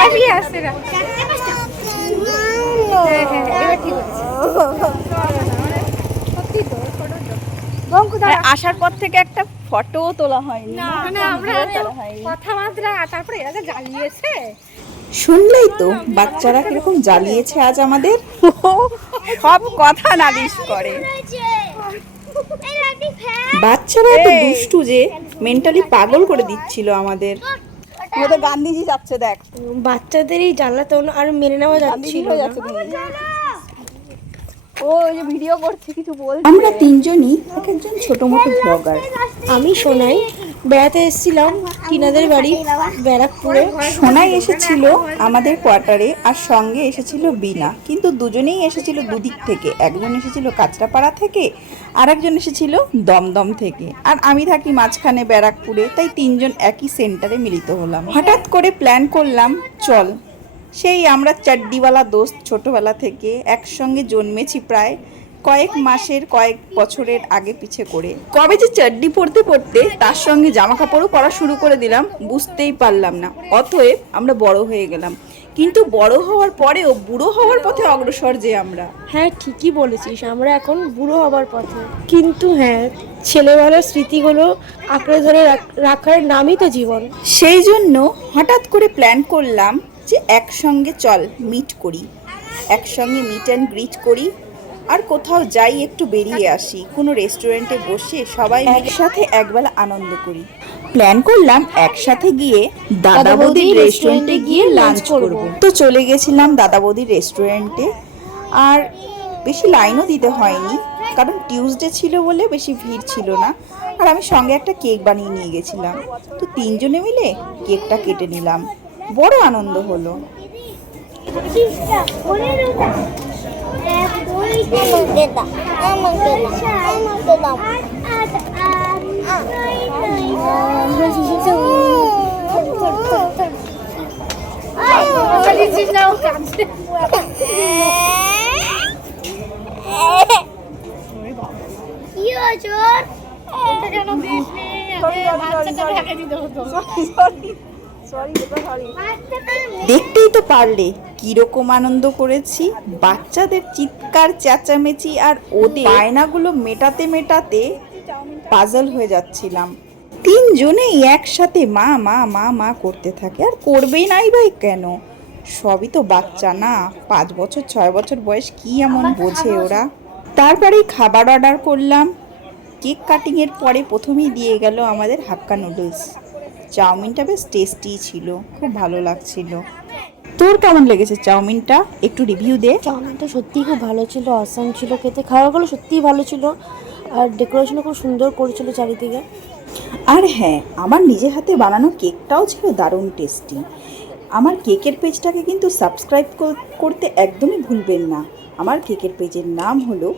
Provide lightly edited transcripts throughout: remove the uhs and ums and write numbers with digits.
হাসি আসছে না। হ্যাঁ হ্যাঁ এবার ঠিক হচ্ছে। সত্যি তো আসার পর থেকে একটা ফটোও তোলা হয়নি, মানে আমরা কথাবার্তা তারপরে এরা যে জ্বালিয়েছে। শুনলেই তো বাচ্চারা কিরকম জ্বালিয়েছে আজ আমাদের। সব কথা নালিশ করে। বাচ্চারা এত দুষ্টু যে মেন্টালি পাগল করে দিচ্ছিল আমাদের। ওদের গান্ধীজি যাচ্ছে দেখ। বাচ্চাদের এই জ্বালাতন আর মেনে নেওয়া যাচ্ছিল না। ও যে ভিডিও করছে কিছু বলছে। আমরা তিনজনই এক একজন ছোট মোটো ব্লগার। আমি সোনাই বেড়াতে এসেছিলাম টিনাদের বাড়ি ব্যারাকপুরে। সোনাই এসেছিল আমাদের কোয়ার্টারে আর সঙ্গে এসেছিল বিনা, কিন্তু দুজনেই এসেছিল দুদিক থেকে। একজন এসেছিল কাঁচরাপাড়া থেকে আর একজন এসেছিল দমদম থেকে, আর আমি থাকি মাঝখানে ব্যারাকপুরে, তাই তিনজন একই সেন্টারে মিলিত হলাম। হঠাৎ করে প্ল্যান করলাম চল, সেই আমরা চাড্ডিওয়ালা দোস্ত ছোটবেলা থেকে একসঙ্গে জন্মেছি, প্রায় কয়েক মাসের কয়েক বছরের আগে পিছে করে। কবে যে চাড্ডি পরতে পরতে তার সঙ্গে জামা কাপড়ও পরা শুরু করে দিলাম বুঝতেই পারলাম না। অতএব আমরা বড় হয়ে গেলাম, কিন্তু বড় হওয়ার পরেও বুড়ো হওয়ার পথে অগ্রসর যে আমরা। হ্যাঁ ঠিকই বলেছিস, আমরা এখন বুড়ো হবার পথে। কিন্তু হ্যাঁ, ছেলেবেলার স্মৃতিগুলো আঁকড়ে ধরে রাখার নামই তো জীবন। সেই জন্য হঠাৎ করে প্ল্যান করলাম যে একসঙ্গে চল মিট করি, একসঙ্গে মিট অ্যান্ড গ্রিট করি, আর কোথাও যাই একটু বেরিয়ে আসি, কোনো রেস্টুরেন্টে বসে সবাই একসাথে একবেলা আনন্দ করি। প্ল্যান করলাম একসাথে গিয়ে দাদা বৌদির রেস্টুরেন্টে গিয়ে লাঞ্চ করব। তো চলে গেছিলাম দাদা বৌদির রেস্টুরেন্টে, আর বেশি লাইনও দিতে হয়নি, কারণ টিউসডে ছিল বলে বেশি ভিড় ছিল না। আর আমি সঙ্গে একটা কেক বানিয়ে নিয়ে গেছিলাম, তো তিনজনে মিলে কেকটা কেটে নিলাম। বড় আনন্দ হলো। দেখতেই তো পারলে কিরকম আনন্দ করেছি। বাচ্চাদের চিৎকার চেঁচামেচি আর ওদের বায়নাগুলো মেটাতে মেটাতে পাজল হয়ে যাচ্ছিলাম। তিনজনেই একসাথে মা মা মা মা করতে থাকে, আর করবেই নাই ভাই কেন, সবই তো বাচ্চা না, 5 বছর 6 বছর বয়স, কি এমন বোঝে ওরা। তারপরেই খাবার অর্ডার করলাম। কেক কাটিংয়ের পরে প্রথমেই দিয়ে গেল আমাদের হাক্কা নুডলস। চাউমিনটা বেশ টেস্টি ছিল, খুব ভালো লাগছিল। তোর কেমন লেগেছে চাউমিনটা, একটু রিভিউ দে। চাউমিনটা সত্যিই খুব ভালো ছিল, অসাম ছিল খেতে, খাবারগুলো সত্যিই ভালো ছিল, আর ডেকোরেশনও খুব সুন্দর করেছিল চারিদিকে। আর হ্যাঁ, আমার নিজের হাতে বানানো কেকটাও ছিল দারুণ টেস্টি। আমার কেকের পেজটাকে কিন্তু সাবস্ক্রাইব করতে একদমই ভুলবেন না। আমার কেকের পেজের নাম হলো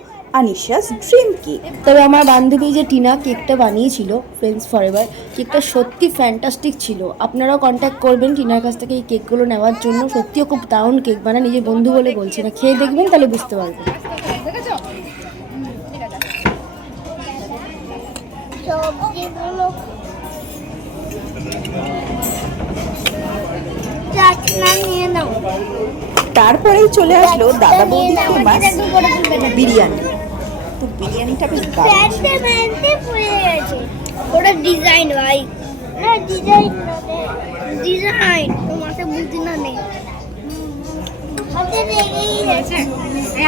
আনিশাস ড্রিম কেক। তবে আমার বান্ধবী যে টিনা কেকটা বানিয়েছিল ফ্রেন্ডস ফরএভার, কেকটা সত্যি ফ্যান্টাস্টিক ছিল। আপনারাও কন্ট্যাক্ট করবেন টিনার কাছ থেকে এই কেকগুলো নেওয়ার জন্য। সত্যিও খুব দারুণ কেক বানায়, নিজের বন্ধু বলে বলছে না, খেয়ে দেখবেন তাহলে বুঝতে পারবেন। তারপরেই চলে আসলো দাদা বৌদি ফেমাস বিরিয়ানি। তো বিরিয়ানিটা বেশ ওটা ডিজাইন ভাই, না ডিজাইন ডিজাইন তোমাকে বুঝি না নেই।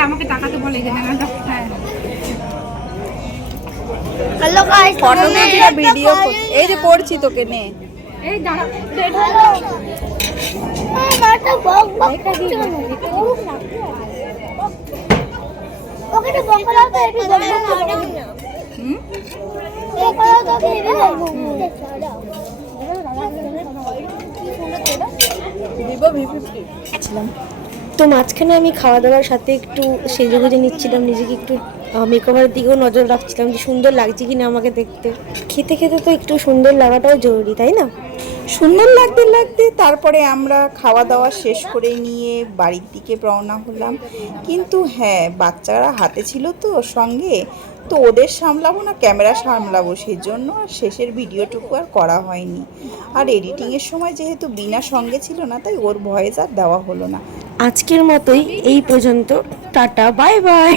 আমাকে টাকাতে বলে হ্যালো গাইস, ফটো তুলছি না ভিডিও, এই যে করছি তোকে নে। এই দাঁড়া মাটা বক বক করছে না। ওকে তো বঙ্গলা তো একটু বঙ্গলা না। বঙ্গলা তো বেবি ভিভো V50 ছিলাম। তো মাঝখানে আমি খাওয়া দাওয়ার সাথে একটু সেজে গুজে নিচ্ছিলাম, নিজেকে একটু মেকওভারের দিকেও নজর রাখছিলাম যে সুন্দর লাগছে কিনা আমাকে দেখতে। খেতে খেতে তো একটু সুন্দর লাগাটাও জরুরি, তাই না? সুন্দর লাগতে লাগতে তারপরে আমরা খাওয়া দাওয়া শেষ করে নিয়ে বাড়ির দিকে রওনা হলাম। কিন্তু হ্যাঁ, বাচ্চারা হাতে ছিল তো সঙ্গে, তো ওদের সামলাবো না ক্যামেরা সামলাবো, সেজন্য আর শেষের ভিডিওটুকু আর করা হয়নি। আর এডিটিংয়ের সময় যেহেতু বিনা সঙ্গে ছিল না, তাই ওর ভয়েস আর দেওয়া হলো না। আজকের মতোই এই পর্যন্ত, টাটা বাই বাই।